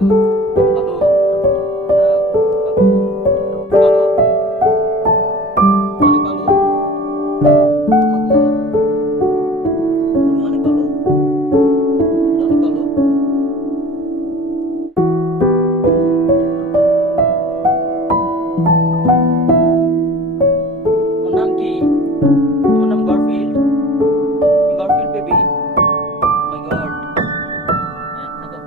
ভালো, ভালো, অনেক ভালো, অনেক ভালো, অনেক ভালো। তোমার নাম কি? তোমার নাম গরফিল্ড? গরফিল্ড বেবি? মাই গড। হ্যাঁ, থাকো।